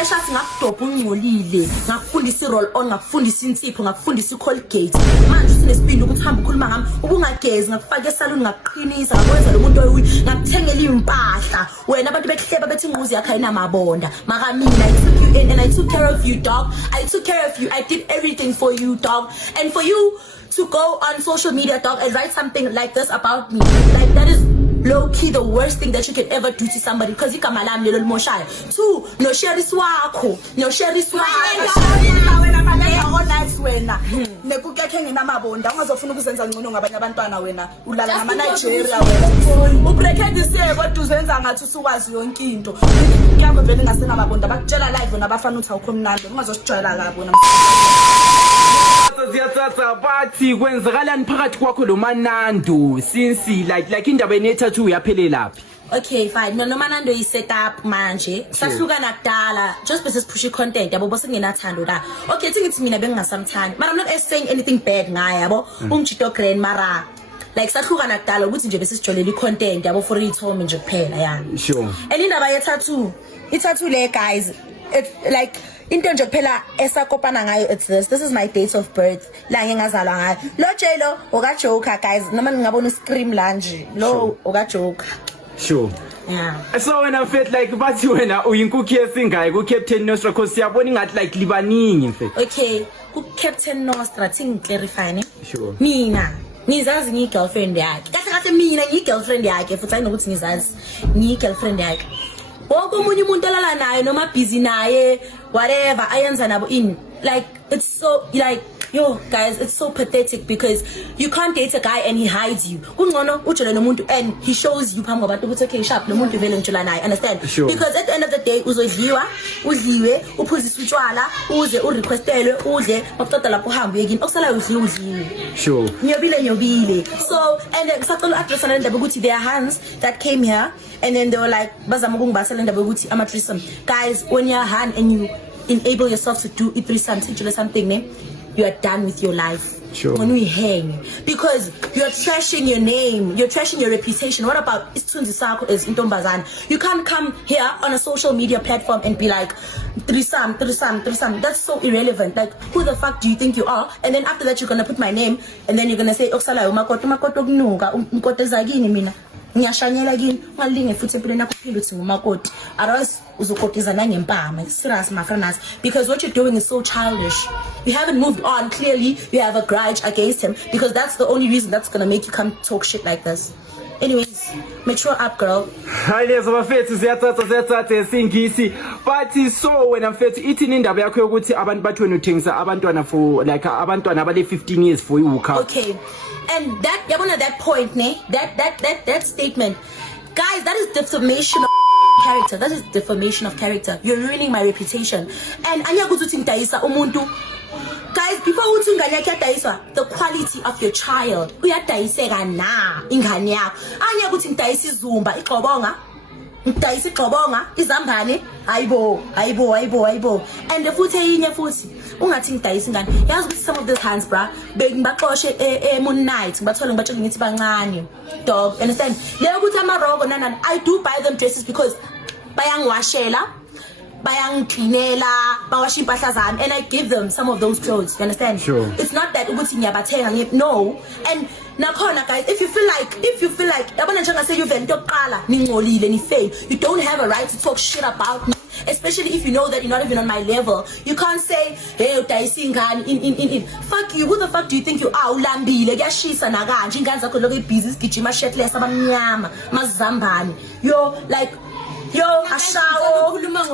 Precious ngakudobha ungcolile ngakufundisa iroll on ngakufundisa insipho ngakufundisa icolgate manje sinesibindi ukuthi hamba ukhuluma ngami ubungagezi ngakufaka esaluni ngakuqinisa ngakwenza lo muntu oyi ngakuthengela impahla wena abantu behleba bethi inquzi yakhe ayinamabonda maka mina I took you in and I took care of you dog. I took care of you. I did everything for you dog. And for you to go on social media dog and write something like this about me, like that is low-key the worst thing that you can ever do to somebody because igama lami lelo moshaya. Two, no share this wakho. No share this wakho. Wena nekukekhe nginamabonda ungazofuna ukuzenza ngcono ngabanye abantwana wena ulala nama Nigeria wena ubrekendise kodwa uzenza ngathi usukwazi yonke into ngiyambe vele ngasenamabonda bakutshela live wena abafana uthi awukho mnandi ungazosijwayela kabo na Siyathatha bathi kwenzakalani phakathi kwakho lo Manando since like indaba yenethathu yaphelela laphi. Okay, fine. No Manando is set up manje. Sahlukana kudala. Just because push content yabo bose ngenathando la. Okay, think it's mina bengasamthandi. But I'm not saying anything bad ngaye yabo. Umjito grand mara. Like sahlukana kudala ukuthi nje bese sijolela icontent yabo for ithome nje kuphela yani. Sure. And indaba ye tattoo. I-tattoo le guys. It's like into nje kuphela esakopana ngayo it's this is my date of birth la ngingazalwa ngayo lo Jelo oka joker guys noma ngingabona scream la nje lo oka joker. Sure. Yeah. So when I felt like bathi wena uyinkukhu yesingayi ku Captain Nostra cause siyabona ingathi like libaningi mfethu. Okay, ku Captain Nostra thing clarify ne. Sure. Mina ngizazi ngi girlfriend yakhe. Kahle mina ngi girlfriend yakhe futhi ayinokuthi ngizazi ngi girlfriend yakhe. Wonke umunye umuntu olala naye noma busy naye whatever ayenza nabo in like it's so like yo guys it's so pathetic because you can't date a guy and he hides you kungcono ujele nomuntu and he shows you phambi kwabantu ukuthi okay sharp nomuntu vele ngijula naye understand sure. Because at the end of the day uzodliwa udliwe uphuzisa utshwala uze urequestelwe udle makuqeda lapho uhamba uyekini okusala udliwe sure nyobile so and then saqala address la ndaba ukuthi their hands that came here and then they were like bazama ukungibasa la ndaba ukuthi ama threesome guys when you're hand and you enable yourself to do a threesome something ne you are done with your life. Sure. When we hang, because you're trashing your name, you're trashing your reputation. What about Istunzi Sako is Intombazana? You can't come here on a social media platform and be like threesome. That's so irrelevant. Like who the fuck do you think you are? And then after that you're gonna put my name and then you're gonna say Oksala umakoto kunuka umkotezagini mina. Ngiyashanyela kini ungalinge futhi empilweni yakho uphile uthi ngumakoti otherwise uzokotiza nangempama serious my friends because what you're doing is so childish. You haven't moved on. Clearly you have a grudge against him because that's the only reason that's gonna make you come talk shit like this. Anyways, mature up girl. Hayi lezo bafethu ziyathatha esingisi but so wena mfethu ithini indaba yakho yokuthi abantu bathi wena uthengisa abantwana for like abantwana abale 15 years for iwuka. Okay. And that yabona that point ne that statement guys that is defamation of character. That is defamation of character. You're ruining my reputation. And anyakuthi uthi ngidayisa umuntu guys before uthi ingane yakhe yadayiswa the quality of your child uyadayiseka na ingane yakho anyakuthi ngidayisa izumba igqobonga ngidayisa igqobonga izambane hayibo and futhi eyinye futhi ungathi ngidayisa ingane yazi ukuthi some of these hands bra bengibaxoshe moon night ngibathole ngibatshela ngithi bancane dog understand leyo ukuthi amarogo nanani I do buy them dresses because bayangiwashela bayangcleanela bawasha impahla zami and I give them some of those clothes you understand sure. It's not that ukuthi ngiyabathenga no and nakhona guys if you feel like yabona njenga say uvela into yokuqala ningcolile ni fail you don't have a right to talk shit about me especially if you know that you're not even on my level. You can't say hey udayisa ingane in fuck you. Who the fuck do you think you are? Ulambile kuyashisa na kanje ingane zakho lokho ibhizi sigijima shirtless abamnyama mazambane yo like yo ashawo ukhuluma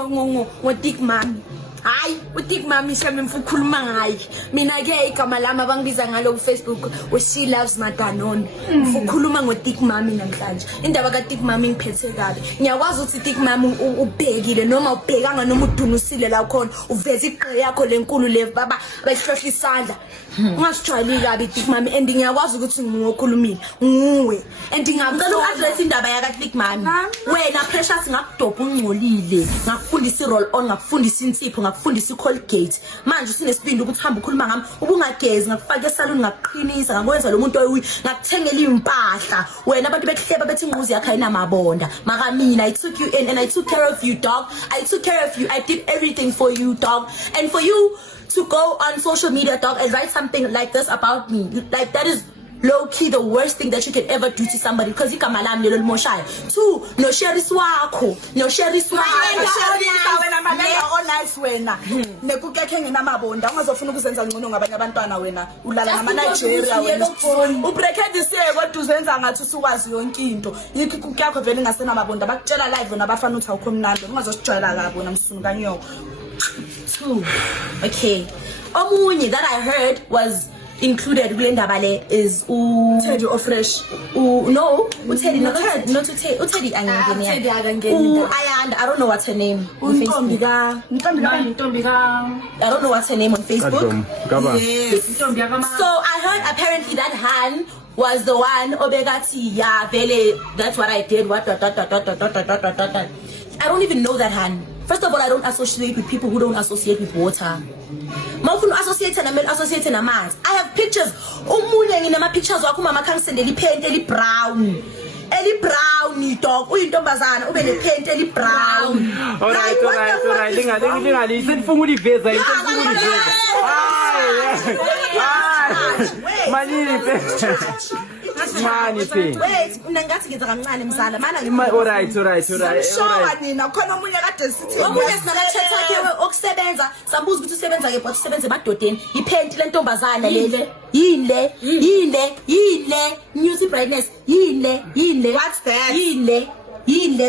ngodik mami hayi udik mami shame mfukhuluma ngayi mina ke igama lami abangibiza ngalo ku Facebook she loves Madwanoni mfukhuluma ngodik mami namhlanje indaba ka dik mami ngiphethe kabi ngiyakwazi ukuthi dik mami ubhekile noma ubhekanga noma udunusile la khona uveza iqhe yakho lenkulu le baba bayihlohla isandla ungasijwayeli kabi dik mami and ngiyakwazi ukuthi ngiwokhulumile nguwe and ngicela uaddress indaba yaka dik mami wena precious ngakudobha ungcolile ngakufundisa iroll on ngakufundisa insipho ngakufundisa iColgate manje usinesibindi ukuthi hamba ukhuluma ngami ubungagezi ngakufaka esaluni ngakuqinisa ngakwenza lo muntu ngakuthengela impahla wena abantu behleba bethi ngquzi yakhe ayinamabonda maka mina I took you in and I took care of you dog I took care of you I did everything for you dog and for you to go on social media dog and write something like this about me like that is low-key the worst thing that you can ever do to somebody because igama lami lelo limoshaya. 2 no shares wakho wena malela o nice wena nekukekhe nginamabonda ungazofuna ukuzenza ngcono ngabanye abantwana wena ulala nama Nigeria wena ubreakhead siye kodwa uzenza ngathi usukwazi yonke into yikho kukyakho vele ngasena mabonda bakutshela live wena abafana uthi awukho mnandi ungazosijwayela kabo wena msunu kanyoko. 2 okay omunye that I heard was included kule ndaba le is Teddy Ofresh no Teddy not Teddy angengeni Ayanda I don't know what's her name on Facebook I don't know what's her name on Facebook yes. So I heard apparently that Han was the one obegati yeah vele that's what I did what I don't even know that Han. First of all, I don't associate with people who don't associate with water. Associate namanzi. I have pictures. Omunye nginama pictures wakho mama kangisendela ipaint eli brown dog uyintombazana ube nepaint eli brown. Alright lingali senifuna uliveza into senifuna uliveza maniphe wait unangathi ngenza kancane mzala mana alright showa nina khona omunye kade sithi omunye sinaka chat yakhe okusebenza sambuza ukuthi usebenza ke but usebenza emadodeni ipaint lentombazana lele yile music brightness yile what's that yile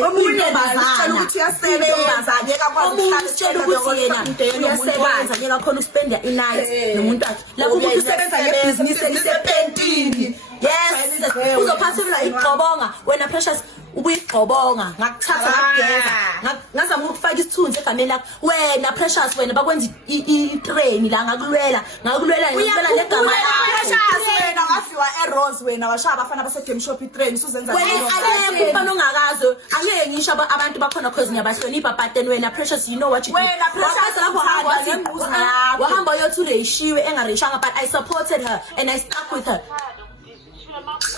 omunye bazana ukuthi yasebenza yeka kwazi ukuhlala ukuthi yena uyasebenza yeka khona uspenda inight nomuntu wakhe lapho umuntu usebenza ngebusiness elisepaintini yes uzophathela igqobonga wena Precious ubuyigqobonga ngakuthatha ngakugeza ngazama ukufaka isithunzi egameni lakho wena Precious wena bakwenza itrain la ngakulwela ngibela negama Precious wena wafiwa eRose wena washaya abafana base game shop itrain usuzenza wena ufana ongakazo angeke ngisho abantu bakhona cause ngiyabahlonipha but then wena Precious you know what you do wena Precious wahamba yothuleshiwe engarishanga but I supported her and I stuck with her.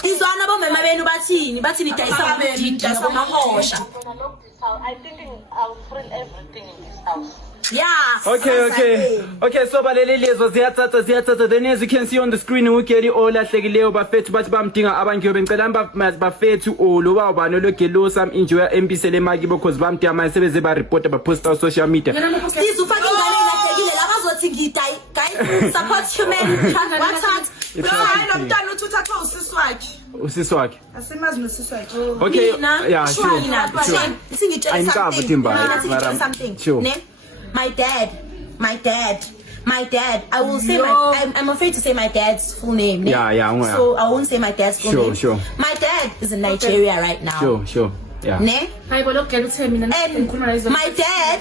Izwana bomama benu bathini dayisa ubudida nabomahosha. I think I'll thrill everything in this house. Yeah. Okay so balelelezo ziyathatha then as you can see on the screen uGary olahlekileyo bafethu bathi bamdinga abangiyo bencela bafethu lo bawubani lo Gelo some enjoy embisele makibo because bamdinga masebeze ba report ba post on social media. Please ufake ingane ilahlekile la bazothi ngidai guys support human what's that? hayi nomntana uthi uthatha usisi wakhe asimazi nosisi wakhe okay yeah sure singitshela something ne my dad I will say I'm afraid to say my dad's full name ne? Yeah so I won't say my dad's full name sure my dad is in Nigeria right now sure yeah ne and my dad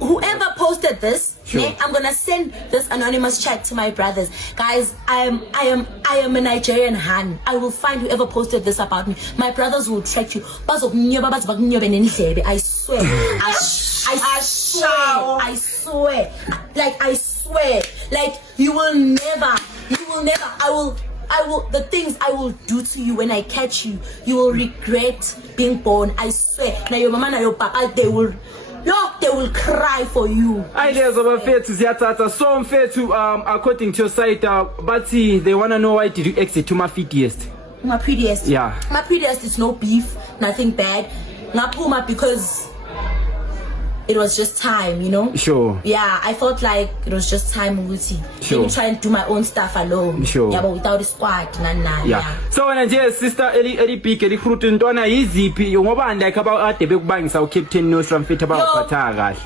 whoever posted this I'm gonna send this anonymous chat to my brothers guys. I am a Nigerian Han. I will find whoever posted this about me. My brothers will track you. I swear I swear like you will never I will the things I will do to you when I catch you will regret being born. I swear. Now your mama and your papa they will cry for you. Ideas of Mfethu ziyathatha so Mfethu according to your site but they want to know why did you exit to my prettiest yeah my prettiest is no beef nothing bad ngaphuma because it was just time, you know. Sure. Yeah, I felt like it was just time ukuthi let me try and do my own stuff alone. Sure. Yeah, but without a squad yeah. So wena nje sister eli big eli fruit ntwana yiziphi ngobani like ade bekubangisa uCaptain Nosra Mfethu abaphatha kahle.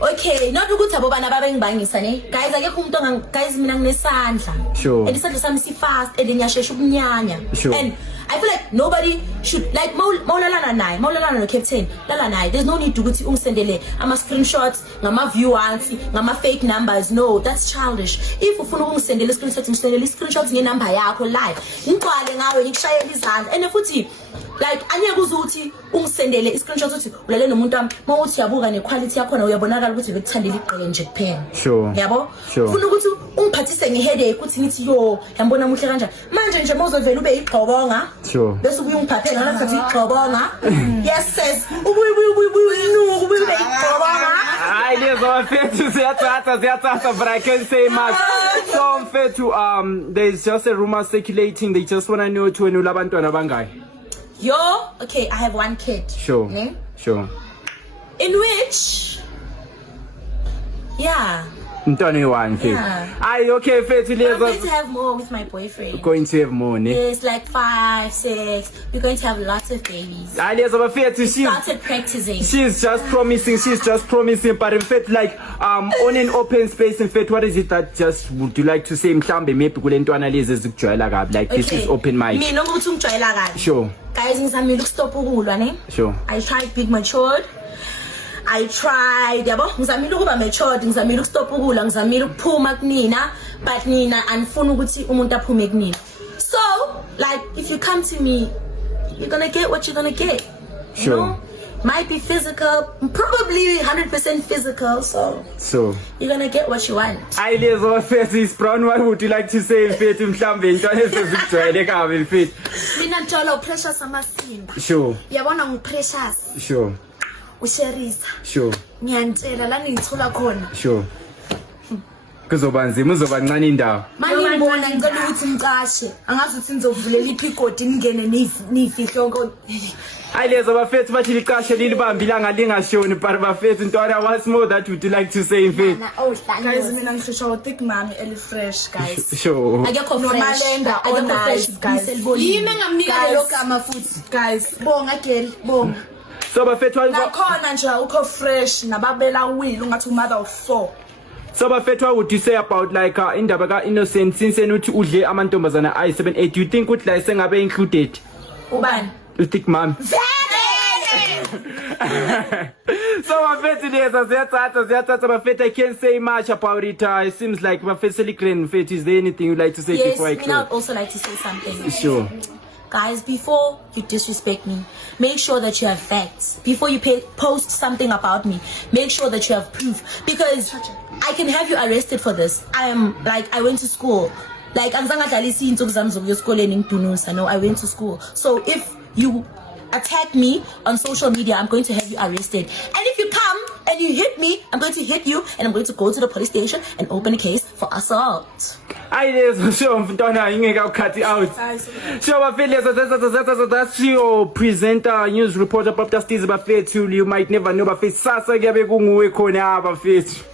Okay, not ukuthi abo bana babengibangisa ne. Guys akekho umuntu guys mina nginesandla. Sure. And isandla sami si fast and ngiyashesha ukunyanya. Sure. And I feel like nobody should like mawulalana no Captain lala naye. There's no need to ukuthi ungisendele ama screenshots ngama viewers ngama fake numbers. No, that's childish. If ufuna ungisendele screenshots ngisendele screenshots ngenumber yakho live ngigcwale ngawe ngikushayela izandla and futhi like anyeke uzuthi ungisendele i-screenshot uthi ulale nomuntu wami mawuthi yabuka nequality yakho uyabonakala ukuthi bekuthandela igqeke nje kuphela Sure. yabo Sure. ufuna ukuthi ungiphathise ngeheadache ukuthi ngithi yo yambona muhle kanjani manje nje mawuzovela ube igqobonga Sure. bese ubuye ungiphaphela ngathi igqobonga yes sis ubuye ube igqobonga Hayi lezo bafethu ziyathatha but I can't say much. So mfethu there's just a rumor circulating they just want to know to wena ulabantwana bangayi. yo okay I have one kid Sure. okay? Sure. in which yeah Mntwana oyi-1 mfethu. Yeah. Hayi okay mfethu I'm going to lezo have more with my boyfriend. going to have more ne. Yes, like 5, 6. We're going to have lots of babies. Hayi lezo bafethu Started practicing. she's just promising but in fact like on an open space in fact what is it that just would you like to say mhlambe maybe kule ntwana lezi ezikujwayela kabi like this is open mic. Mina ukuthi ungijwayela kabi. Sure. Guys, ngizamile ukustop ukulwa ne. Sure. I tried being matured. I tried, yabo, ngizamile ukuba matured, ngizamile ukustop ukulwa, ngizamile ukuphuma kunina, but nina anifuna ukuthi umuntu aphume kunina. So, like if you come to me, you're going to get what you're going to get. You Sure. know? Might be physical, probably 100% physical, so you're gonna get what you want. Hayi lezo bafethu is brown what would you like to say mfethu mhlambe intwana ezizijwayele kabi mfethu. mina ntsholo uprecious amasimba Sure. yabona ngiprecious Sure. usherisa Sure. ngiyantshela la ngithola khona Sure. Kuzoba nzima uzobancane indawo. manje ngibona ngicela ukuthi ngicashe angazi ukuthi nizovulela iphi igodi ngene nifihlo Hayi lezo bafethu bathi liqashe lilibambi ilanga lingashoni but bafethu ntwana what's more that would you like to say mfethu. guys mina ngishosha thick mami eli fresh guys Sure. Akekho fresh. Nomalenga Akekho on fresh. ice, guys. Iselbolile. yini engamnika Guys. lelo gama futhi guys bonga girl bonga So bafethu nakhona nje ukho fresh nababela will ungathi mother of 4 So bafethu what would you say about like indaba ka Innocent since enuthi udle amantombazana ayi78 do you think ukuthi la sengabe included? Ubani? Thick mom. So bafethu lezo ziyathatha bafethu I can't say much about it. It seems like bafethu grand fethu is there anything you'd like to say Yes, before I I would close? also like to say something. Sure. Guys, before you disrespect me, make sure that you have facts. Before you post something about me, make sure that you have proof. Because I can have you arrested for this. I went to school. Like, no, I went to school. So if you attack me on social media, I'm going to have you arrested. And if you come and you hit me, I'm going to hit you and I'm going to go to the police station and open a case for assault. Hayi lezo sure mntwana ingeke ucut out. Sure bafethu that's your presenter news reporter Pop Justice bafethu you might never know bafethu sasa kuyabe kunguwe khona bafethu.